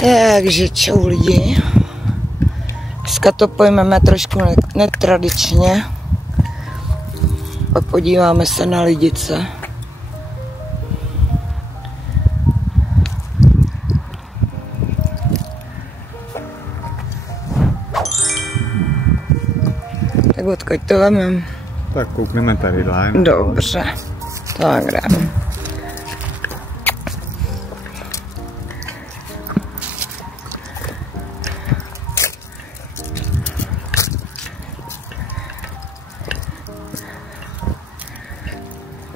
Takže čau lidi. Dneska to pojmeme trošku netradičně. Pak podíváme se na Lidice. Tak odkud to vemem? Tak koukneme tady dál. Dobře, tak jdeme.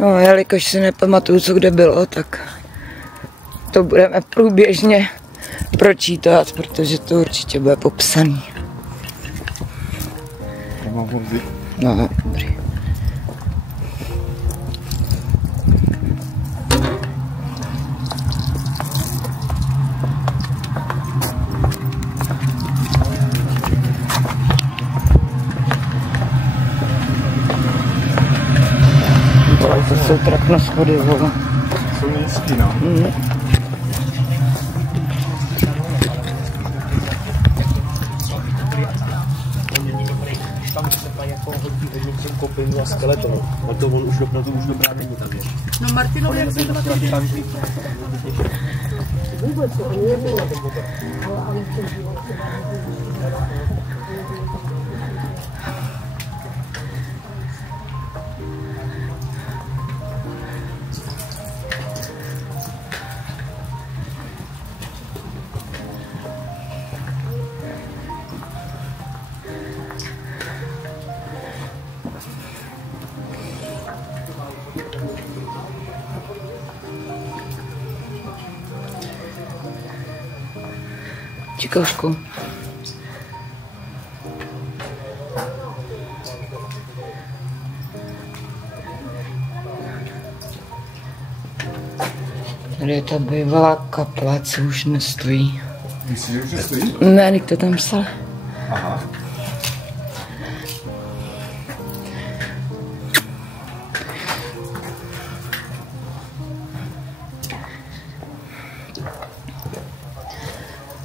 No, jelikož si nepamatuju, co kde bylo, tak to budeme průběžně pročítat, protože to určitě bude popsaný. No, dobrý. To jsou trapno schody, vole. Jsou nízký, no. Tam se tady jako hodí hodně kopinu a skeleton. A to on už opravdu už dobrá není tam je. No Martinovi, jak se to taky vůbec to nebylo. Ale v tom životě Čikoušku. Tady je ta bývalá kaple, co už nestojí. Myslíš, že už nestojí? Ne, teď to tam psal. Aha.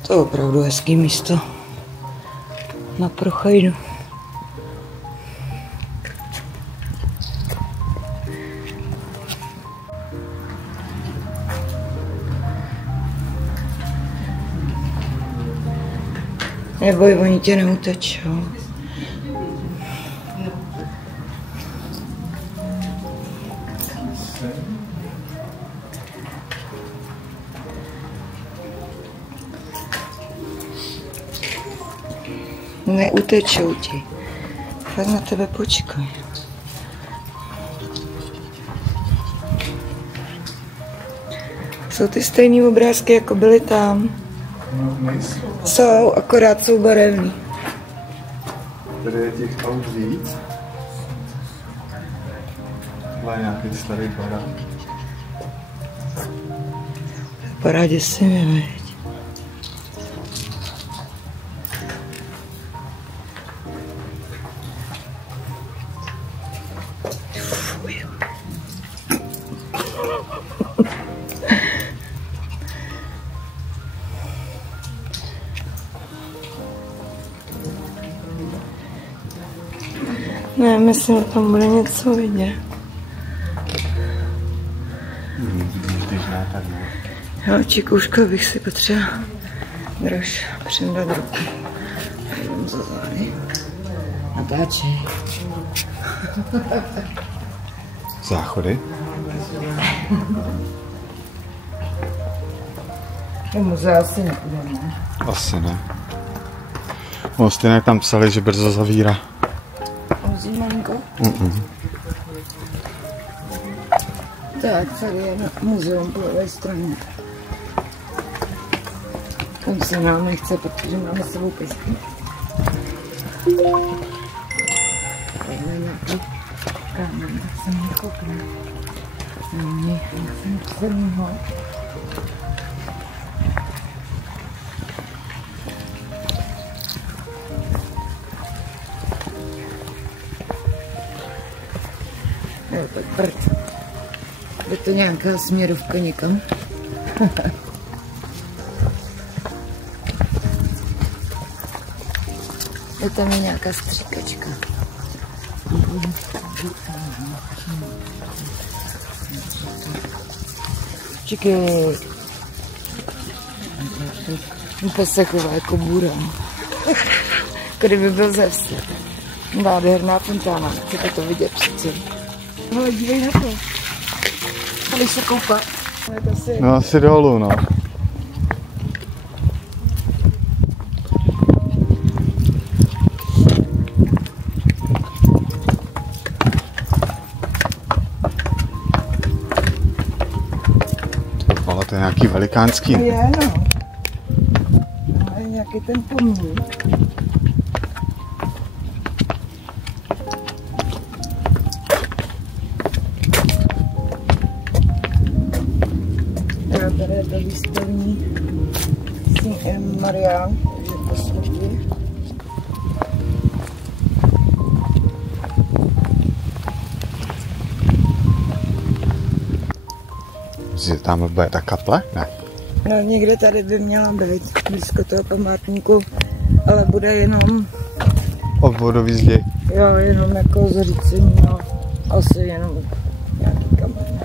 To je opravdu hezký místo na prochajdu. Neboj, oni tě neutečou. Neutečou ti. Tak na tebe počkaj. Jsou ty stejný obrázky, jako byly tam. Jsou, akorát jsou barevný. Tady je těch aut víc. Tohle je nějaký starý barák. Vypadá děsivě, veď. Ne, myslím, že tam bude něco vidět. Jo, čekouška bych si potřeba drož přendat ruku. Jdem za zády. Natáčej. Záchody? Do muzea asi nepůjdeme. Asi ne. No, stejně tam psali, že brzo zavírá. Muzí malinko? Tak, tady je muzeum po levé straně. Tam se nám nechce, protože máme sebou pesky. Tady je nějaký kámen, tak jsem nekouknu. Já jsem celýho. Jo, tak prd. Je to nějaká směrovka někam? Je tam je nějaká stříkačka. Čekej. Úplně se chová jako buran. Kdyby byl ze vsi. Nádherná fontána. Chcete to vidět přece. Ale dívej na to. Tady se koupat. No asi dolů, no. Ale to je nějaký velikánský. Je, no. Ale nějaký ten pomník. Tady je to výstavní Saint Maria, takže poslední. Že tam bude ta kaple? Ne. No někde tady by měla být, blízko toho památníku, ale bude jenom... Obvodový zdi. Jo, jenom jako zřícení, no. Asi jenom nějaký kamen.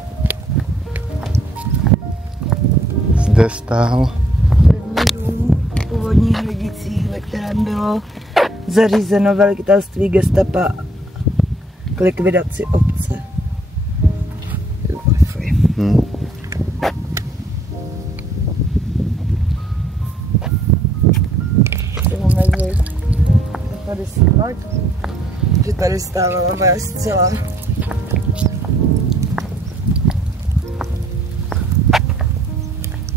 Zde stál První dům v původních Hlidicích, ve kterém bylo zařízeno velitelství gestapa k likvidaci obce. Tady snímak, že tady stávala moje zcela.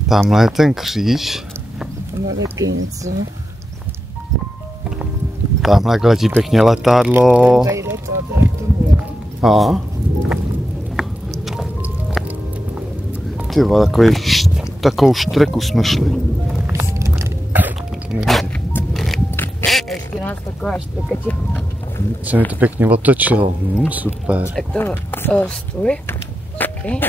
Tamhle je ten kříž. Tam má taky něco. Tamhle letí pěkně letadlo. Tady jde to a tady k tomu, A? Ty vole, takovou štreku jsme šli. To nevidím. Ještě nás taková štrekačka. Se mi to pěkně otočilo. Super. Tak to stůj. Čekej.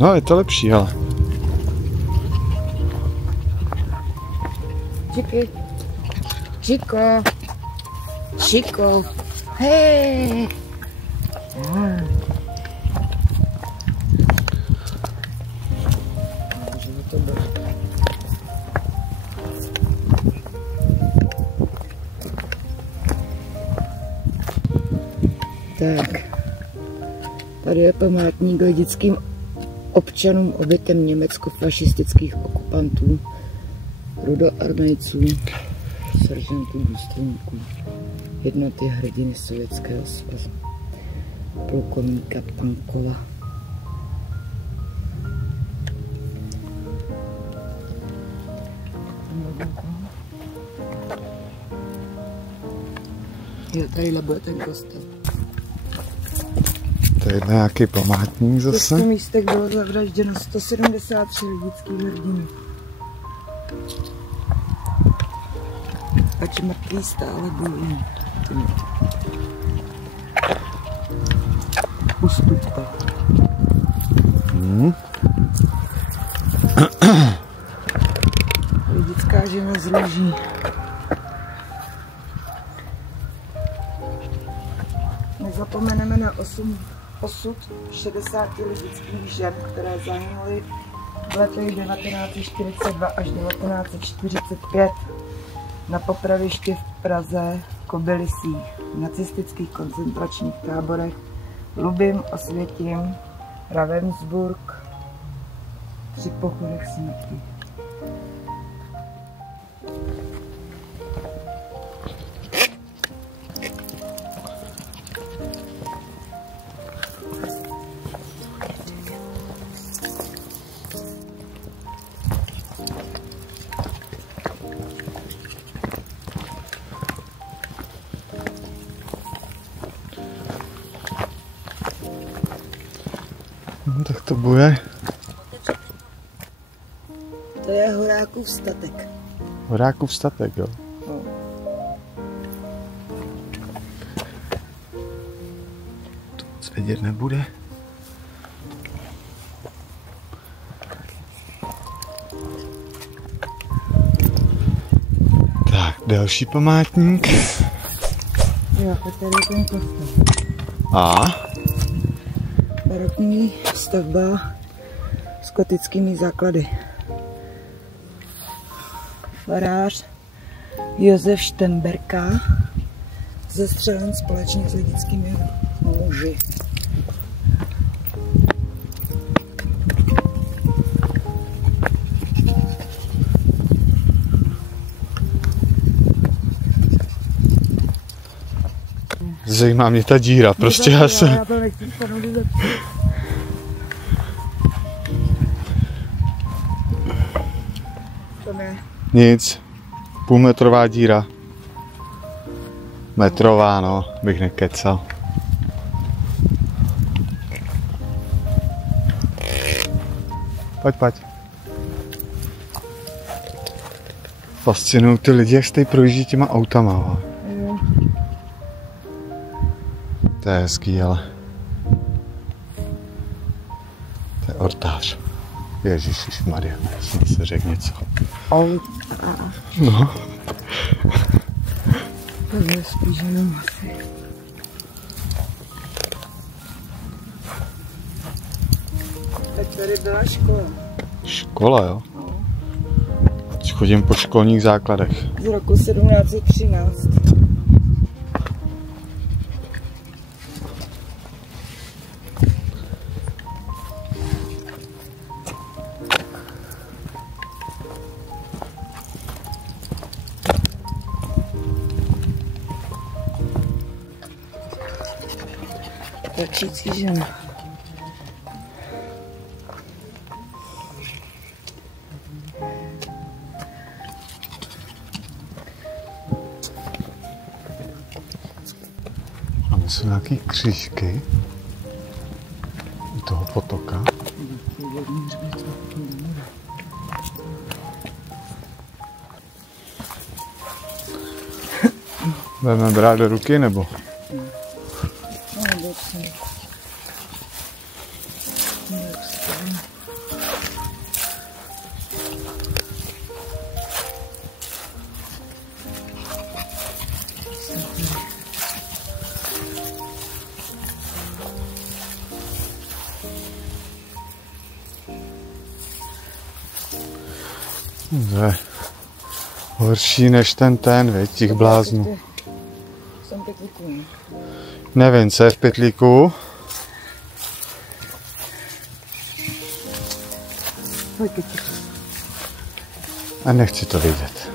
No, je to lepší, ale. Čekej. Čiko. Čiko. Hej. Tak, tady je památník lidickým občanům obětem německo-fašistických okupantů, rudoarmejců, seržantů, důstojníků, jednoty hrdiny Sovětského svazu, plukovníka Pankova. Jo, tadyhle bude ten kostel. Tady je nějaký památník V těchto zase. místech bylo zavražděno 173 lidických hrdinů. Ač mrtví stále bojují. Ustupka. Lidická žena z Růží. Nezapomeneme na osud 60 lidických žen, které zahynuly v letech 1942 až 1945 na popravišti v Praze, Kobylisích, v nacistických koncentračních táborech Lubim, Osvětim, Ravensburg, při pochodech smrti. No, tak to bude. To je Horákův statek. Horákův statek, jo. No. To moc vidět nebude. Další památník. Jo, a tady je ten kostel. A? Barokní stavba s gotickými základy. Farář Josef Štemberka zastřelen společně s lidickými muži. Zajímá mě ta díra, prostě já jsem... Já to nechci spadnout do zepsu. Tam je. Nic. Půlmetrová díra. Metrová, no, bych nekecal. Pojď. Fascinují ty lidi, jak se tady projíždí těma autama. Jo. To je hezký, ale... To je ortář. Ježišmarja, jsem si řekl něco. No. To je spíš jenom asi. Teď tady byla škola. Škola, jo? Chodím po školních základech. Z roku 1713. Pračící žena. A my jsou nějaký křížky u toho potoka. Budeme brát do ruky, nebo? To je horší než ten, veď, těch bláznů. Jsem pytlíků. Nevím, co je v pytlíku. A nechci to vidět.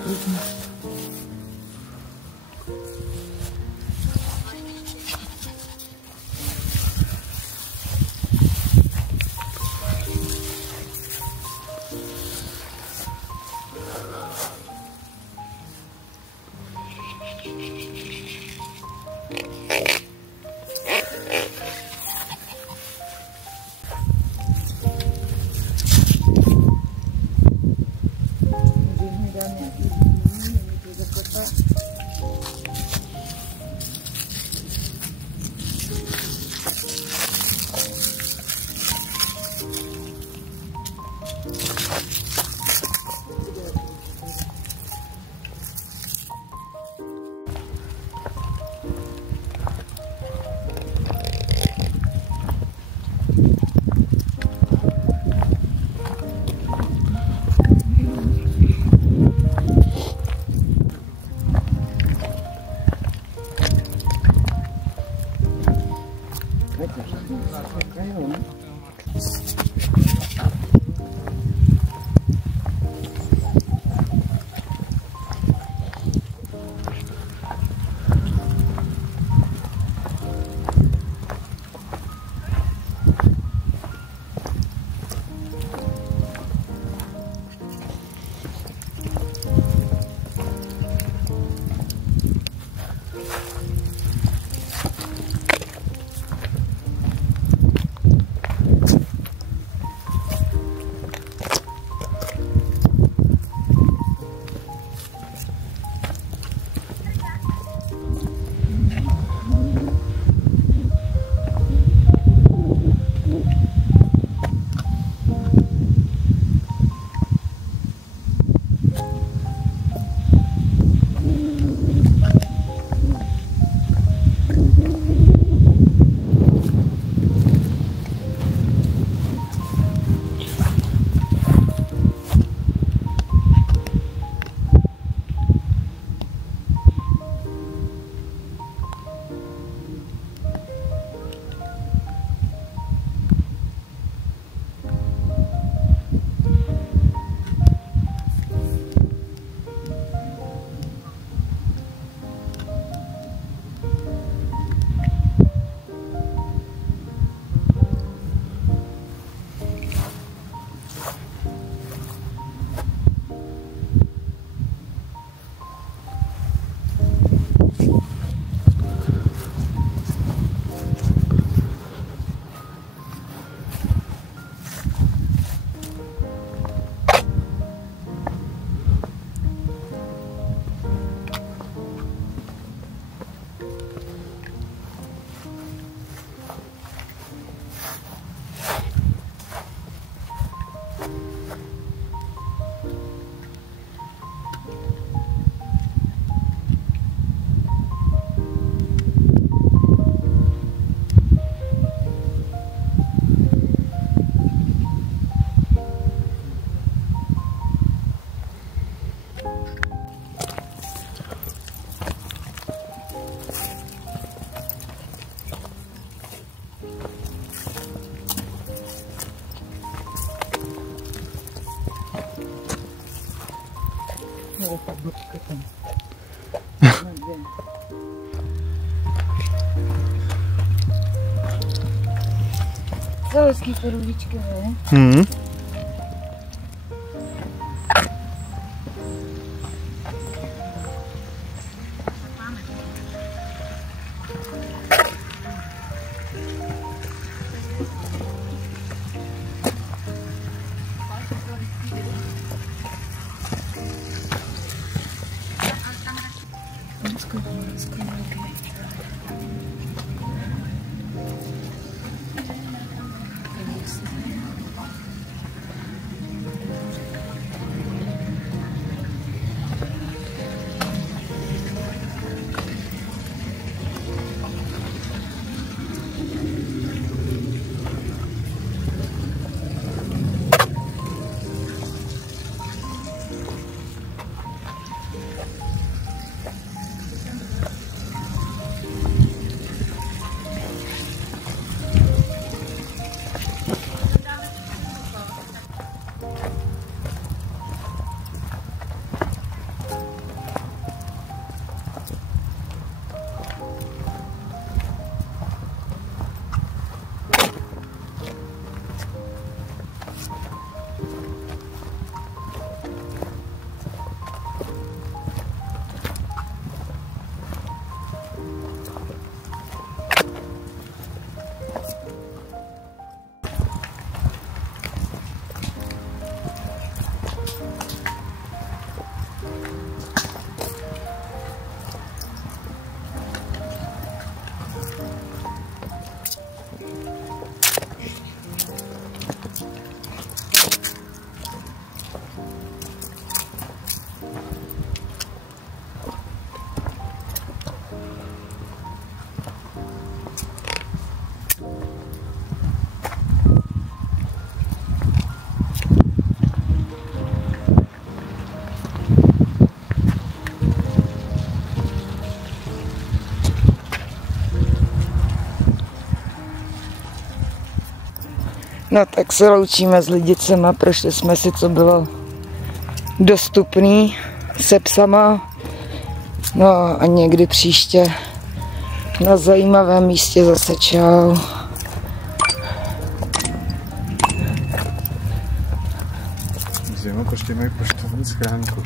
ta bodka tam. Co hezký ty ružičky, ne? No tak se loučíme s Lidicema, prošli jsme si, co bylo dostupný se psama. No a někdy příště na zajímavém místě zase čau. Zima, počkej, mají poštovní schránku.